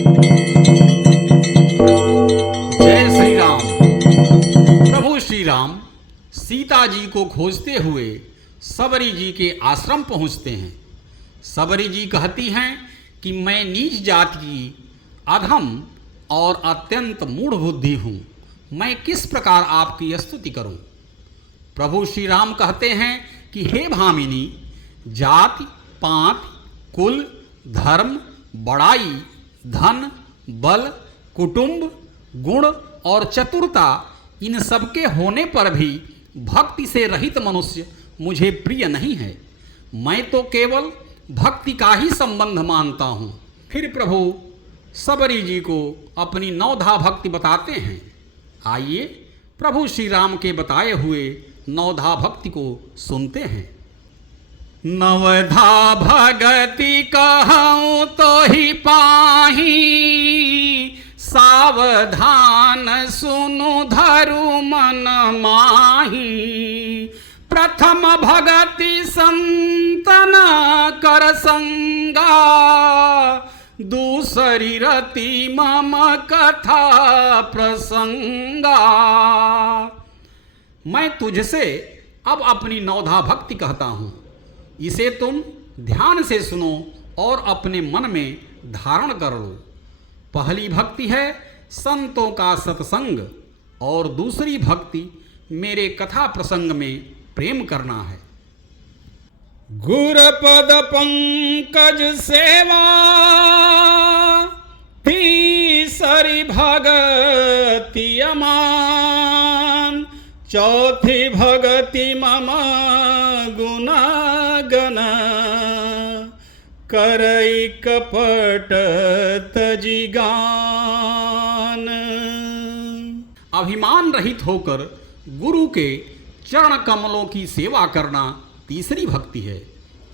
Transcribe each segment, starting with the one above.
जय श्री राम। प्रभु श्री राम सीता जी को खोजते हुए सबरी जी के आश्रम पहुंचते हैं। सबरी जी कहती हैं कि मैं नीच जाति की अधम और अत्यंत मूढ़ बुद्धि हूँ, मैं किस प्रकार आपकी स्तुति करूँ। प्रभु श्री राम कहते हैं कि हे भामिनी, जाति पात कुल धर्म बड़ाई धन बल कुटुंब गुण और चतुरता, इन सबके होने पर भी भक्ति से रहित मनुष्य मुझे प्रिय नहीं है। मैं तो केवल भक्ति का ही संबंध मानता हूँ। फिर प्रभु सबरी जी को अपनी नवधा भक्ति बताते हैं। आइए प्रभु श्री राम के बताए हुए नवधा भक्ति को सुनते हैं। नवधा भगति कहूँ तो ही पाही, सावधान सुनु धरु मन माही। प्रथम भगति संतन कर संगा, दूसरी रति मम कथा प्रसंगा। मैं तुझसे अब अपनी नवधा भक्ति कहता हूँ, इसे तुम ध्यान से सुनो और अपने मन में धारण कर लो। पहली भक्ति है संतों का सत्संग और दूसरी भक्ति मेरे कथा प्रसंग में प्रेम करना है। गुरपद पंकज सेवा, तीसरी भगति अमान, चौथी भगति मम गुणागन, करई कपट तजी गान। अभिमान रहित होकर गुरु के चरण कमलों की सेवा करना तीसरी भक्ति है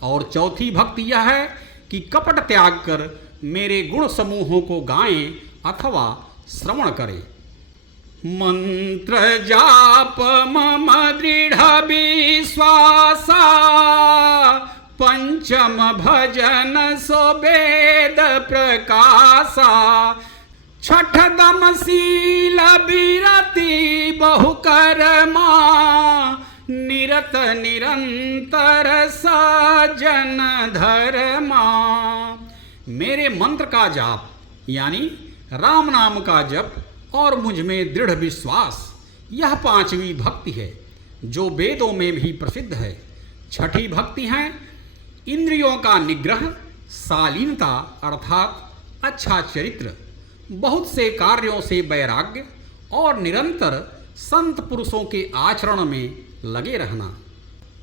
और चौथी भक्ति यह है कि कपट त्याग कर मेरे गुण समूहों को गाएं अथवा श्रवण करें। मंत्र जाप मम दृढ़ विश्वासा, पंचम भजन सो वेद प्रकाशा। छठ दम शील विरति बहुकर्मा, निरत निरंतर सजन धर्मा। मेरे मंत्र का जाप यानी राम नाम का जप और मुझ में दृढ़ विश्वास, यह पांचवी भक्ति है जो वेदों में भी प्रसिद्ध है। छठी भक्ति है इंद्रियों का निग्रह, शालीनता अर्थात अच्छा चरित्र, बहुत से कार्यों से वैराग्य और निरंतर संत पुरुषों के आचरण में लगे रहना।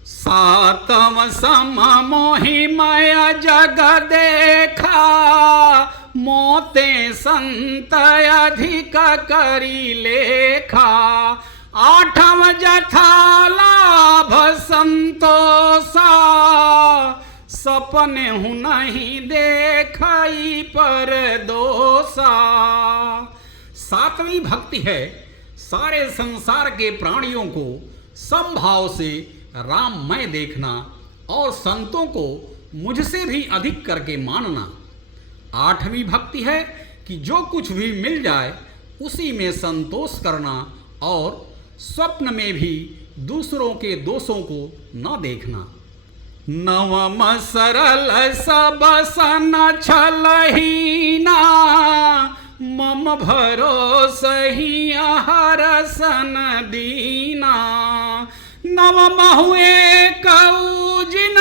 सातम सम मोहि मय जग देखा, मोते संत अधिक करी लेखा। आठम जथा लाभ संतोषा, सपने हूँ नहीं देखई पर दोषा। सातवीं भक्ति है सारे संसार के प्राणियों को समभाव से राममय देखना और संतों को मुझसे भी अधिक करके मानना। आठवीं भक्ति है कि जो कुछ भी मिल जाए उसी में संतोष करना और स्वप्न में भी दूसरों के दोषों को न देखना। नवम सरल सब सन छलहीना, मम भरोसहि हरसन दीना। नवम हुए कऊ जिन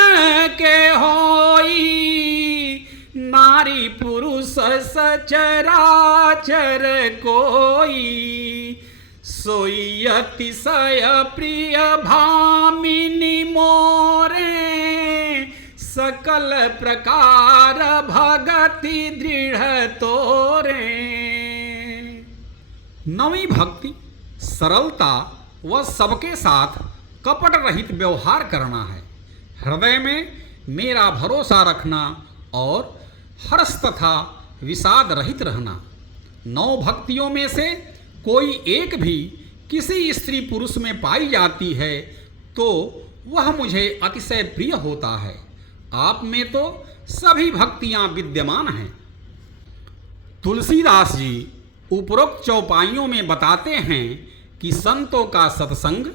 के होई, नारी पुरुष सचराचर कोई। सोई अतिशय प्रिय भामिनी मोरे, सकल प्रकार भगति दृढ़ तोरे। नवी भक्ति सरलता व सबके साथ कपट रहित व्यवहार करना है। हृदय में मेरा भरोसा रखना और हर्ष तथा विषाद रहित रहना। नौ भक्तियों में से कोई एक भी किसी स्त्री पुरुष में पाई जाती है तो वह मुझे अतिशय प्रिय होता है। आप में तो सभी भक्तियां विद्यमान हैं। तुलसीदास जी उपरोक्त चौपाइयों में बताते हैं कि संतों का सत्संग,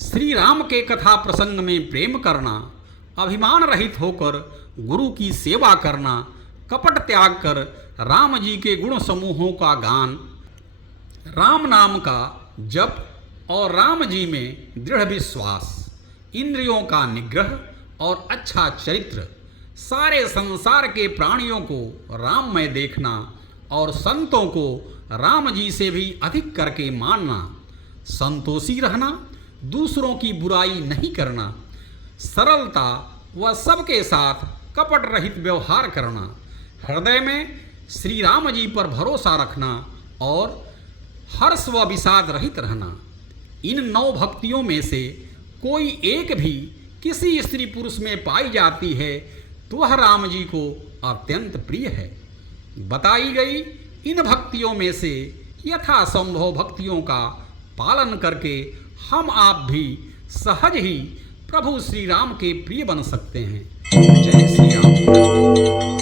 श्री राम के कथा प्रसंग में प्रेम करना, अभिमान रहित होकर गुरु की सेवा करना, कपट त्याग कर राम जी के गुण समूहों का गान, राम नाम का जप और राम जी में दृढ़ विश्वास, इंद्रियों का निग्रह और अच्छा चरित्र, सारे संसार के प्राणियों को राममय देखना और संतों को राम जी से भी अधिक करके मानना, संतोषी रहना, दूसरों की बुराई नहीं करना, सरलता व सबके साथ कपट रहित व्यवहार करना, हृदय में श्री राम जी पर भरोसा रखना और हर्ष व विषाद रहित रहना। इन 9 भक्तियों में से कोई एक भी किसी स्त्री पुरुष में पाई जाती है तो वह राम जी को अत्यंत प्रिय है। बताई गई इन भक्तियों में से यथासंभव भक्तियों का पालन करके हम आप भी सहज ही प्रभु श्री राम के प्रिय बन सकते हैं। जय श्री राम।